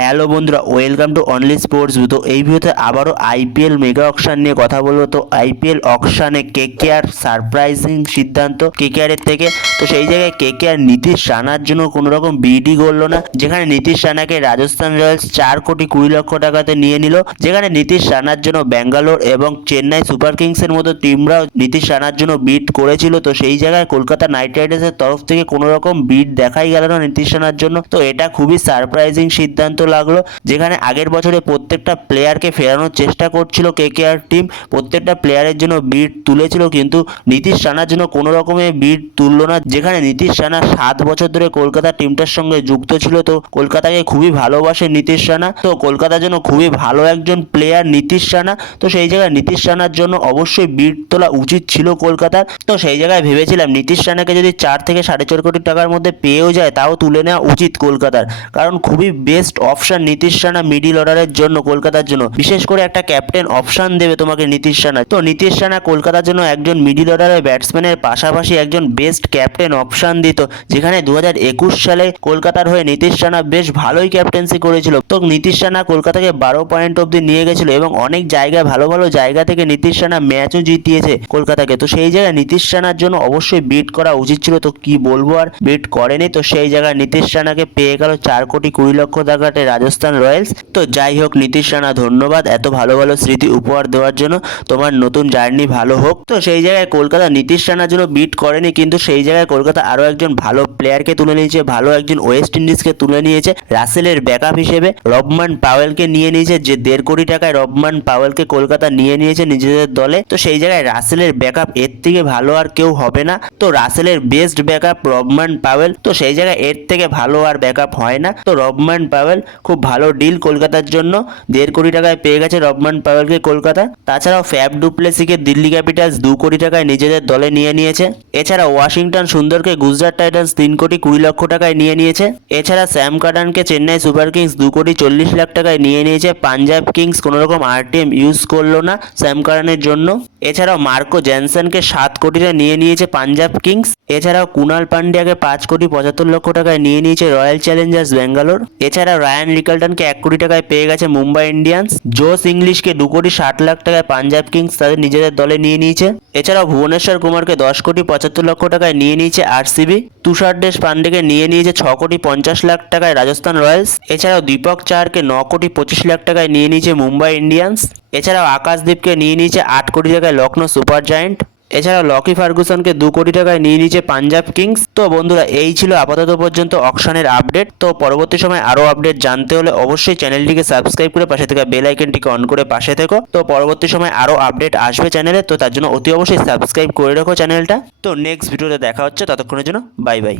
Hello বন্ধুরা, welcome to only sports তো এই ভিডিওতে আবারও আইপিএল মেগা অকশান নিয়ে কথা বলব। তো আইপিএল অকশানে কে কে আর সারপ্রাইজিং সিদ্ধান্ত কে কে এর থেকে। তো সেই জায়গায় কে কে আর নীতিশ রানার জন্য কোনো রকম বিডি করল না। যেখানে নীতিশ রানাকে রাজস্থান রয়্যালস চার কোটি কুড়ি লক্ষ টাকাতে নিয়ে নিল। যেখানে নীতিশ রানার জন্য ব্যাঙ্গালোর এবং চেন্নাই সুপার কিংসের মতো টিমরাও নীতিশ রানার জন্য বিট করেছিল। তো সেই জায়গায় কলকাতা নাইট রাইডার্সের তরফ থেকে কোনো রকম বিট দেখাই গেল না নীতিশ রানার জন্য। তো এটা খুবই সারপ্রাইজিং সিদ্ধান্ত লাগল, যেখানে আগের বছরে প্রত্যেকটা প্লেয়ারকে ফেরানোর চেষ্টা করছিল কে কে আর টিম প্রত্যেকটা প্লেয়ারের জন্য বিট তুলেছিল, কিন্তু নীতিশ রানার জন্য কোনো রকমের বিট তুললো না, যেখানে নীতিশ রানা সাত বছর ধরে কলকাতা টিমটার সঙ্গে যুক্ত ছিল। তো কলকাতাকে খুবই ভালোবাসে নীতিশ রানা। তো কলকাতার জন্য খুবই ভালো একজন প্লেয়ার নীতিশ রানা। তো সেই জায়গায় নীতিশ রানার জন্য অবশ্যই বিট তোলা উচিত ছিল কলকাতার। তো সেই জায়গায় ভেবেছিলাম নীতিশ রানাকে যদি চার থেকে সাড়ে চার কোটি টাকার মধ্যে পেয়েও যায়, তাও তুলে নেওয়া উচিত কলকাতার। কারণ খুবই best option Nitish Rana middle অর্ডারের জন্য কলকাতার জন্য। বিশেষ করে একটা ক্যাপ্টেন অপশান দেবে তোমাকে নীতিশ রানা। তো নীতিশ রানা কলকাতার জন্য একজন মিডিল অর্ডারের ব্যাটসম্যানের পাশাপাশি একজন বেস্ট ক্যাপ্টেন অপশন দিত, যেখানে দু হাজার একুশ সালে কলকাতার হয়ে নীতিশ রানা বেশ ভালোই ক্যাপ্টেন্সি করেছিল। তো নীতিশ রানা কলকাতাকে বারো পয়েন্ট অব্দি নিয়ে গেছিল এবং অনেক জায়গায়, ভালো ভালো জায়গা থেকে নীতিশ রানা ম্যাচও জিতিয়েছে কলকাতাকে। তো সেই জায়গায় নীতিশ রানার জন্য অবশ্যই বিট করা উচিত ছিল। তো কি বলব আর, বিট করেনি। তো সেই জায়গায় নীতিশ রানাকে পেয়ে গেল চার কোটি কুড়ি লক্ষ টাকাতে রাজস্থান রয়্যালস। তো যাই হোক, নীতিশ রানা, ধন্যবাদ। এত ভালো ভালো স্মৃতি উপহার দেওয়ার জন্য তোমার নতুন জার্নি ভালো হোক। তো সেই জায়গায় কলকাতা নীতিশ রানার জন্য বিট করেনি, কিন্তু সেই জায়গায় কলকাতা আরও একজন ভালো প্লেয়ারকে তুলে নিয়েছে, ভালো একজন ওয়েস্ট ইন্ডিজকে তুলে নিয়েছে, রাসেলের ব্যাকআপ হিসেবে। রবমান পাওয়েলকে নিয়ে নিয়েছে, যে দেড় কোটি টাকায় রবমান পাওয়েলকে কলকাতা নিয়ে নিয়েছে নিজেদের দলে। তো সেই জায়গায় রাসেলের ব্যাকআপ এর থেকে ভালো আর কেউ হবে না। তো রাসেলের বেস্ট ব্যাকআপ রবমান পাওয়েল। তো সেই জায়গায় এর থেকে ভালো আর ব্যাকআপ হয় না। তো রবমান পাওয়েল খুব ভালো ডিল কলকাতার জন্য। দেড় কোটি টাকায় পেয়ে গেছে রবমান পাওয়েলকে কলকাতা। তাছাড়াও ফ্যাব ডুপ্লেসিকে দিল্লি ক্যাপিটালস দু কোটি টাকায় নিজেদের দলে নিয়ে নিয়েছে। এছাড়া ওয়াশিংটন সুন্দরকে গুজরাট টাইটান্স তিন কোটি কুড়ি লক্ষ টাকায় নিয়ে নিয়েছে। এছাড়া স্যাম কাটানকে চেন্নাই সুপার কিংস দু কোটি চল্লিশ লাখ টাকায় নিয়ে নিয়েছে। পাঞ্জাব কিংস কোনো রকম আরটিএম ইউজ করল না স্যাম কাটানের জন্য। এছাড়াও মার্কো জ্যানসনকে সাত কোটিতে নিয়ে নিয়েছে পাঞ্জাব কিংস এছাড়াও কুনাল পান্ডিয়াকে পাঁচ কোটি পঁচাত্তর লক্ষ টাকায় নিয়ে নিয়েছে রয়্যাল চ্যালেঞ্জার্স ব্যাঙ্গালোর এছাড়া রায়ান রিকালটনকে এক কোটি টাকায় পেয়ে গেছে মুম্বাই ইন্ডিয়ান্স। জোস ইংলিশকে দু কোটি ষাট লাখ টাকায় পাঞ্জাব কিংস তাদের নিজেদের দলে নিয়ে নিয়েছে। এছাড়াও ভুবনেশ্বর কুমারকে দশ কোটি পঁচাত্তর লক্ষ টাকায় নিয়ে নিয়েছে আরসিবি। তুষার দেশ পান্ডেকে নিয়ে নিয়েছে ছ কোটি পঞ্চাশ লাখ টাকায় রাজস্থান রয়্যালস। এছাড়াও দীপক চাহারকে ন কোটি পঁচিশ লাখ টাকায় নিয়ে নিয়েছে মুম্বাই ইন্ডিয়ান্স। এছাড়াও আকাশদীপকে নিয়ে নিয়েছে আট কোটি টাকায় লখনৌ সুপার জায়েন্ট। এছাড়াও লকি ফার্গুসনকে দু কোটি টাকায় নিয়ে নিয়েছে পাঞ্জাব কিংস। তো বন্ধুরা, এই ছিল আপাতত পর্যন্ত অকশনের আপডেট। তো পরবর্তী সময় আরও আপডেট জানতে হলে অবশ্যই চ্যানেলটিকে সাবস্ক্রাইব করে পাশে থেকে বেল আইকনটিকে অন করে পাশে থেকো। তো পরবর্তী সময় আরও আপডেট আসবে চ্যানেলে, তো তার জন্য অতি অবশ্যই সাবস্ক্রাইব করে রাখো চ্যানেলটা। তো নেক্সট ভিডিওতে দেখা হচ্ছে, ততক্ষণের জন্য বাই বাই।